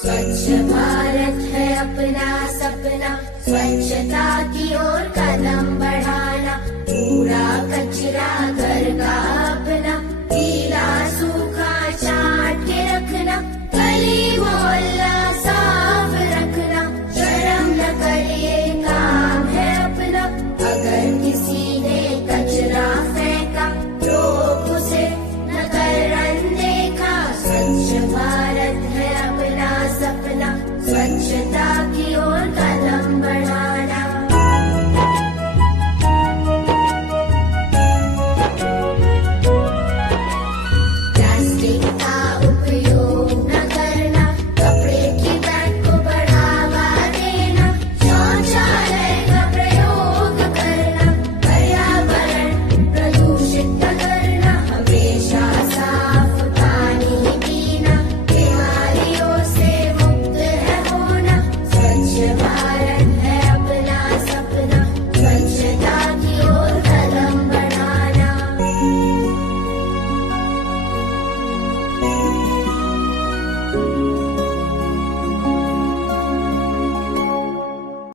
स्वच्छ भारत है अपना सपना, स्वच्छता की ओर कदम बढ़ाना। कूड़ा कचरा घर का अपना, गीला सूखा छांट के रखना। गली मोहल्ला साफ रखना, शर्म न करिए काम है अपना। अगर किसी ने कचरा फेंका, रोक उसे न कर अनदेखा। स्वच्छ भारत है अपना सपना, स्वच्छता